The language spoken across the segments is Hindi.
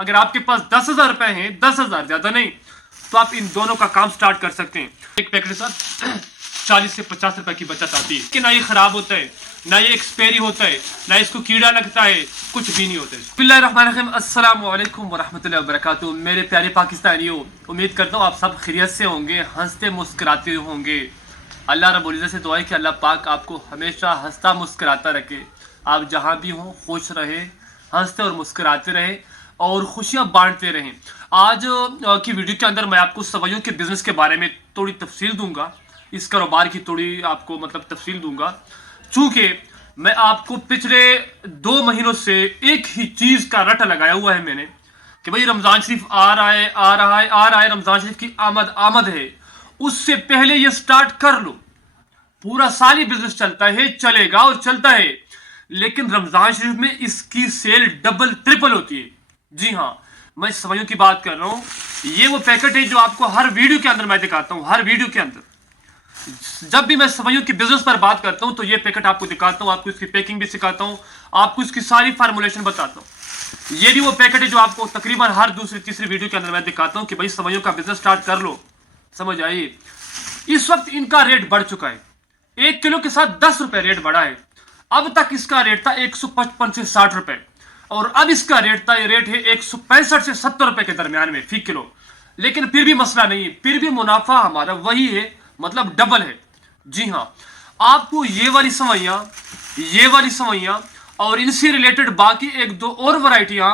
अगर आपके पास 10,000 रुपए हैं, 10,000 ज्यादा नहीं, तो आप इन दोनों का काम स्टार्ट कर सकते हैं। एक पैकेट के साथ 40 से 50 रुपए की बचत आती है कि ना ये खराब होता है, ना ये एक्सपायरी होता है, ना इसको कीड़ा लगता है, कुछ भी नहीं होता है। बिस्मिल्लाहिर्रहमानिर्रहीम, अस्सलाम वालेकुम वरहमतुल्लाहि वबरकातुहू। मेरे प्यारे पाकिस्तानियों, उम्मीद करता हूँ आप सब खैरियत से होंगे, हंसते मुस्कुराते होंगे। अल्लाह रब्बुल इज़्ज़त से दुआ है कि अल्लाह पाक आपको हमेशा हंसता मुस्कुराता रखे। आप जहाँ भी हों खुश रहे, हंसते और मुस्कुराते रहे और खुशियाँ बांटते रहें। आज की वीडियो के अंदर मैं आपको सवैयों के बिज़नेस के बारे में थोड़ी तफसील दूंगा, इस कारोबार की थोड़ी आपको तफसील दूंगा। चूँकि मैं आपको पिछले 2 महीनों से एक ही चीज़ का रट लगाया हुआ है मैंने कि भाई रमज़ान शरीफ आ रहा है, रमज़ान शरीफ की आमद है, उससे पहले ये स्टार्ट कर लो। पूरा साल ही बिजनेस चलता है, चलेगा और चलता है, लेकिन रमज़ान शरीफ में इसकी सेल डबल ट्रिपल होती है। जी हाँ, मैं सवैयों की बात कर रहा हूँ। ये वो पैकेट है जो आपको हर वीडियो के अंदर मैं दिखाता हूँ। हर वीडियो के अंदर जब भी मैं सवैयों की बिजनेस पर बात करता हूँ तो ये पैकेट आपको दिखाता हूँ, आपको इसकी पैकिंग भी सिखाता हूँ, आपको इसकी सारी फार्मूलेशन बताता हूँ। ये भी वो पैकेट है जो आपको तकरीबन हर दूसरी तीसरी वीडियो के अंदर मैं दिखाता हूँ कि भाई सवैयों का बिजनेस स्टार्ट कर लो। समझ आइए, इस वक्त इनका रेट बढ़ चुका है। 1 किलो के साथ 10 रुपए रेट बढ़ा है। अब तक इसका रेट था 155 से 60 रुपए और अब इसका रेट है 165 से 70 रुपए के दरमियान में फी किलो। लेकिन फिर भी मसला नहीं है, फिर भी मुनाफा हमारा वही है, मतलब डबल है। जी हाँ, आपको ये वाली सवैयां और इनसे रिलेटेड बाकी 1-2 और वैरायटियां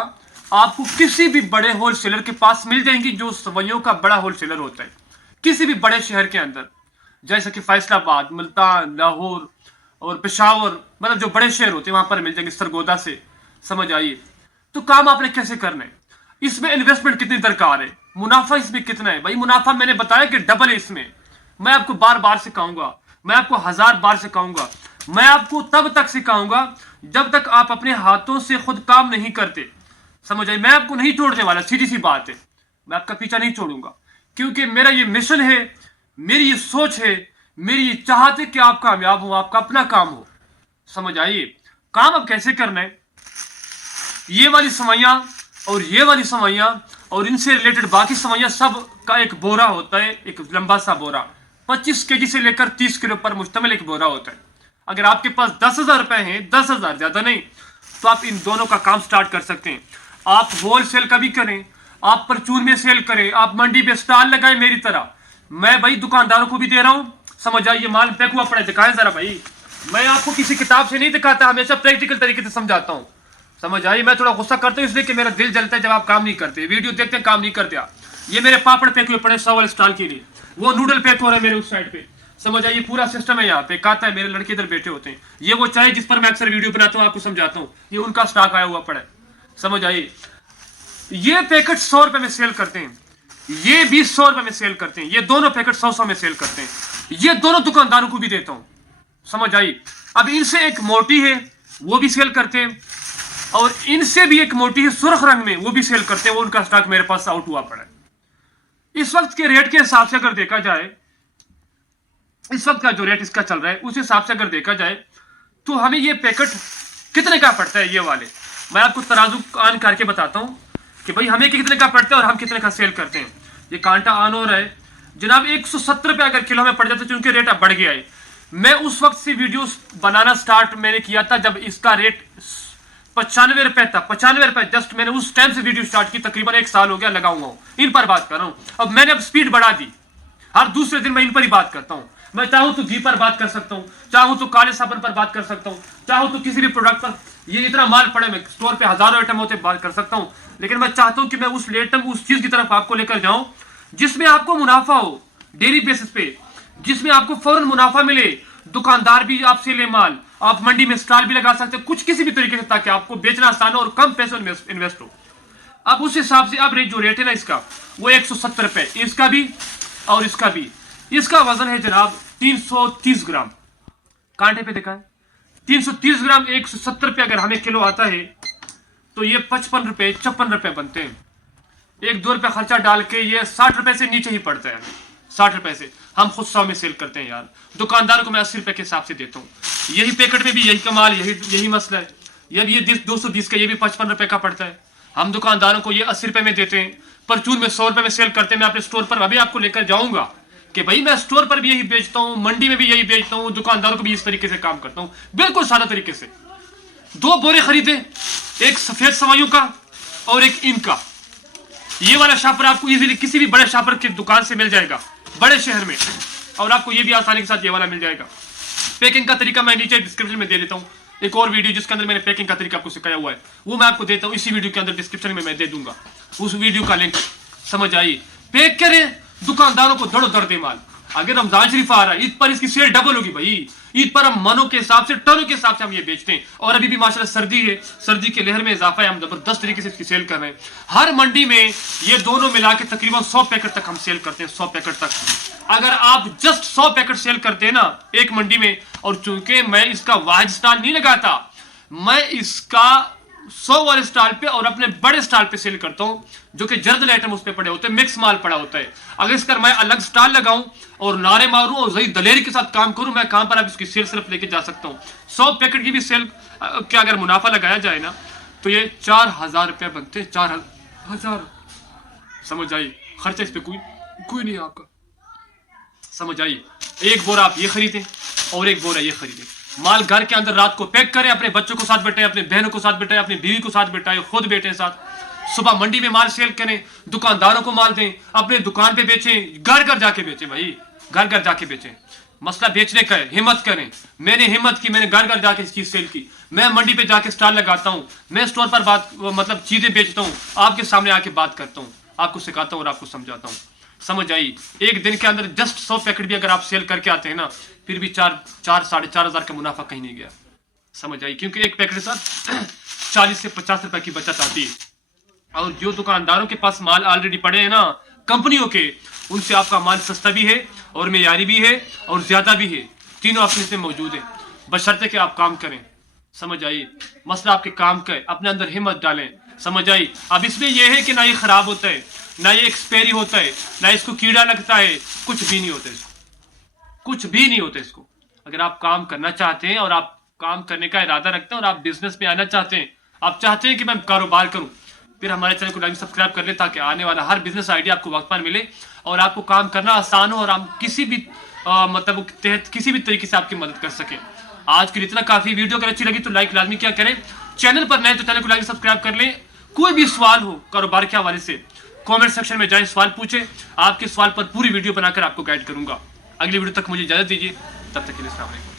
आपको किसी भी बड़े होलसेलर के पास मिल जाएंगी जो सवैयों का बड़ा होलसेलर होता है किसी भी बड़े शहर के अंदर, जैसे कि फैसलाबाद, मुल्तान, लाहौर और पेशावर, मतलब जो बड़े शहर होते हैं वहां पर मिल जाएंगे, सरगोदा से। समझ आइए, तो काम आपने कैसे करना है, इसमें इन्वेस्टमेंट कितनी दरकार है, मुनाफा इसमें कितना है। भाई मुनाफा मैंने बताया कि डबल है इसमें। मैं आपको बार बार सिखाऊंगा, मैं आपको 1000 बार सिखाऊंगा, मैं आपको तब तक सिखाऊंगा जब तक आप अपने हाथों से खुद काम नहीं करते। समझ आइए, मैं आपको नहीं छोड़ने वाला, सीधी सी बात है, मैं आपका पीछा नहीं छोड़ूंगा, क्योंकि मेरा ये मिशन है, मेरी ये सोच है, मेरी ये चाहत है कि आप कामयाब हो, आपका अपना काम हो। समझ आइए, काम अब कैसे करना है, ये वाली सवैयां और ये वाली सवैयां और इनसे रिलेटेड बाकी सवैयां सब का एक बोरा होता है, एक लंबा सा बोरा 25 केजी से लेकर 30 किलो पर मुश्तमिल एक बोरा होता है। अगर आपके पास 10,000 रुपए हैं, 10,000 ज्यादा नहीं, तो आप इन दोनों का काम स्टार्ट कर सकते हैं। आप होलसेल का भी करें, आप परचून में सेल करें, आप मंडी पे स्टॉल लगाएं मेरी तरह। मैं भाई दुकानदारों को भी दे रहा हूं। समझ आइए, माल पैक हुआ पड़ा है, दिखाएं जरा भाई। मैं आपको किसी किताब से नहीं दिखाता, हमेशा प्रैक्टिकल तरीके से समझाता हूं। समझ आइए, मैं थोड़ा गुस्सा करता हूं इसलिए कि मेरा दिल जलता है जब आप काम नहीं करते, वीडियो देखते हैं काम नहीं करते आप। ये मेरे पापड़ पैक हुए पड़े 100 वाले स्टॉल के लिए, वो नूडल पैक हो रहे हैं मेरे उस साइड पे। समझ आइए, पूरा सिस्टम है यहाँ पे, कहता है मेरे लड़के इधर बैठे होते हैं। ये वो चाय जिस पर मैं अक्सर वीडियो बनाता हूँ, आपको समझाता हूँ, ये उनका स्टॉक आया हुआ पड़ा है। समझ आइए, ये पैकेट 100 रुपए में सेल करते हैं, ये भी 100 रुपए में सेल करते हैं, ये दोनों पैकेट 100 में सेल करते हैं, ये दोनों दुकानदारों को भी देता हूं। समझ आई। अब इनसे एक मोटी है, वो भी सेल करते हैं, और इनसे भी एक मोटी है सुर्ख रंग में, वो भी सेल करते हैं, वो उनका स्टॉक मेरे पास आउट हुआ पड़ा है। इस वक्त के रेट के हिसाब से अगर देखा जाए, इस वक्त का जो रेट इसका चल रहा है उस हिसाब से अगर देखा जाए तो हमें ये पैकेट कितने का पड़ता है। ये वाले मैं आपको तराजू ऑन करके बताता हूं कि भाई हमें कितने का पड़ता है और हम कितने का सेल करते हैं। ये कांटा ऑन हो रहा है जनाब, 170 रुपए अगर किलो में पड़ जाता है, क्योंकि रेट अब बढ़ गया है। मैं उस वक्त से वीडियो बनाना स्टार्ट मैंने किया था जब इसका रेट 95 रुपए था, 95 रुपए। जस्ट मैंने उस टाइम से वीडियो स्टार्ट की, तकरीबन 1 साल हो गया लगा हुआ हूं, इन पर बात कर रहा हूं। अब मैंने स्पीड बढ़ा दी, हर दूसरे दिन मैं इन पर ही बात करता हूं। मैं चाहूं तो घी पर बात कर सकता हूं, चाहूं तो काले साबुन पर बात कर सकता हूं, चाहूं तो किसी भी प्रोडक्ट पर, ये इतना माल पड़े मैं स्टोर पे हजारों आइटम होते बात कर सकता हूं। लेकिन मैं चाहता हूं कि मैं उस लेटम उस चीज की तरफ आपको लेकर जाऊं जिसमें आपको मुनाफा हो डेली बेसिस पे, जिसमें आपको फौरन मुनाफा मिले, दुकानदार भी आपसे ले माल, आप मंडी में स्टॉल भी लगा सकते हैं, कुछ किसी भी तरीके से, ताकि आपको बेचना आसान हो और कम पैसे इन्वेस्ट हो। अब उस हिसाब से अब जो रेट है ना इसका, वो 170 रुपए, इसका भी और इसका भी। इसका वजन है जनाब 330 ग्राम, कांटे पे देखा है 330 ग्राम, 170 रुपए अगर हमें किलो आता है तो ये 55 रुपए 56 रुपए बनते हैं। 1-2 रुपए खर्चा डाल के ये 60 रुपए से नीचे ही पड़ता है। 60 रुपए से हम खुद 100 में सेल करते हैं यार, दुकानदार को मैं 80 रुपए के हिसाब से देता हूँ। यही पैकेट में भी यही कमाल, यही मसला है। ये 220 का, ये भी 55 रुपए का पड़ता है। हम दुकानदारों को ये 80 रुपए में देते हैं, परचून में 100 रुपए में सेल करते हैं। मैं अपने स्टोर पर अभी आपको लेकर जाऊंगा कि भाई मैं स्टोर पर भी यही बेचता हूँ, मंडी में भी यही बेचता हूँ, दुकानदारों को भी इस तरीके से काम करता हूँ, बिल्कुल सादा तरीके से। 2 बोरे खरीदे, एक सफेद सवाइयों का और एक इन का। ये वाला शापर आपको इजीली किसी भी बड़े शापर की दुकान से मिल जाएगा बड़े शहर में, और आपको ये भी आसानी के साथ ये वाला मिल जाएगा। पैकिंग का तरीका मैं नीचे डिस्क्रिप्शन में दे देता हूँ, एक और वीडियो जिसके अंदर मैंने पैकिंग का तरीका आपको सिखाया हुआ है, वो मैं आपको देता हूँ इसी वीडियो के अंदर डिस्क्रिप्शन में मैं दे दूंगा उस वीडियो का लिंक। समझ आई? पैक करें, दुकानदारों को दड़ो दड़ दे माल। अगर रमजान शरीफ आ रहा है, ईद पर इसकी सेल डबल होगी भाई। ईद पर हम मनों के हिसाब से, टनों के हिसाब से हम ये बेचते हैं। और अभी भी माशाल्लाह सर्दी है, सर्दी के लहर में इजाफा है, हम जबरदस्त तरीके से इसकी सेल कर रहे हैं। हर मंडी में ये दोनों मिला के तकरीबन 100 पैकेट तक हम सेल करते हैं, 100 पैकेट तक। अगर आप जस्ट 100 पैकेट सेल करते हैं ना एक मंडी में, और चूंकि मैं इसका वाहिद स्टॉल नहीं लगाता, मैं इसका 100 वाले स्टॉल पे और अपने बड़े स्टॉल पे सेल करता हूं, जो कि जर्दल आइटम उस पे पड़े होते हैं, मिक्स माल पड़ा होता है। अगर इसका मैं अलग स्टॉल लगाऊं और नारे मारूं और सही दलेरी के साथ काम करूं, मैं कहां पर आप इसकी सेल सिर्फ लेके जा सकता हूं। 100 पैकेट की भी सेल क्या अगर मुनाफा लगाया जाए ना तो ये 4000 रुपये बनते हैं, 4000। समझ आई? खर्चा इस पे कोई नहीं है आपका। समझ आई? एक बोरा आप ये खरीदें और एक बोरा ये खरीदें, माल घर के अंदर रात को पैक करें, अपने बच्चों को साथ बैठाएं, अपने बहनों को साथ बैठाएं, अपनी बीवी को साथ बैठाएं, खुद बैठे साथ। सुबह मंडी में माल सेल करें, दुकानदारों को माल दें, अपने दुकान पे बेचें, घर घर जाके बेचें भाई, घर घर जाके बेचें। मसला बेचने का है, हिम्मत करें। मैंने हिम्मत की, मैंने घर घर जाके इस चीज सेल की। मैं मंडी पे जाके स्टॉल लगाता हूँ, मैं स्टोर पर बात मतलब चीजें बेचता हूँ, आपके सामने आके बात करता हूँ, आपको सिखाता हूँ और आपको समझाता हूँ। समझ आई? एक दिन के अंदर जस्ट 100 पैकेट भी अगर आप सेल करके आते हैं ना, फिर भी 4-4.5 का मुनाफा कहीं नहीं गया। समझ आई? क्योंकि एक पैकेट के साथ 40 से 50 रुपए की बचत आती है। और जो दुकानदारों के पास माल ऑलरेडी पड़े हैं ना कंपनियों के, उनसे आपका माल सस्ता भी है और मेयारी भी है और ज्यादा भी है, तीनों ऑप्शन इसमें मौजूद है, बशर्ते कि आप काम करें। समझ आई? मसला आपके काम का है, अपने अंदर हिम्मत डालें। समझ आई? अब इसमें यह है कि ना ये खराब होता है, ना ये एक्सपायरी होता है, ना इसको कीड़ा लगता है, कुछ भी नहीं होता इसको, कुछ भी नहीं होता इसको। अगर आप काम करना चाहते हैं और आप काम करने का इरादा रखते हैं और आप बिजनेस में आना चाहते हैं, आप चाहते हैं कि मैं कारोबार करूं, फिर हमारे चैनल को लाइक सब्सक्राइब कर ले, ताकि आने वाला हर बिजनेस आइडिया आपको वक्त पर मिले और आपको काम करना आसान हो और आप किसी भी मतलब तहत किसी भी तरीके से आपकी मदद कर सकें। आज के लिए इतना काफी। वीडियो अगर अच्छी लगी तो लाइक लाजमी क्या करें, चैनल पर नए तो चैनल को लाइक सब्सक्राइब कर लें। कोई भी सवाल हो कारोबार के हवाले से कमेंट सेक्शन में जाएं, सवाल पूछें, आपके सवाल पर पूरी वीडियो बनाकर आपको गाइड करूंगा। अगली वीडियो तक मुझे इजाजत दीजिए, तब तक के लिए अस्सलाम वालेकुम।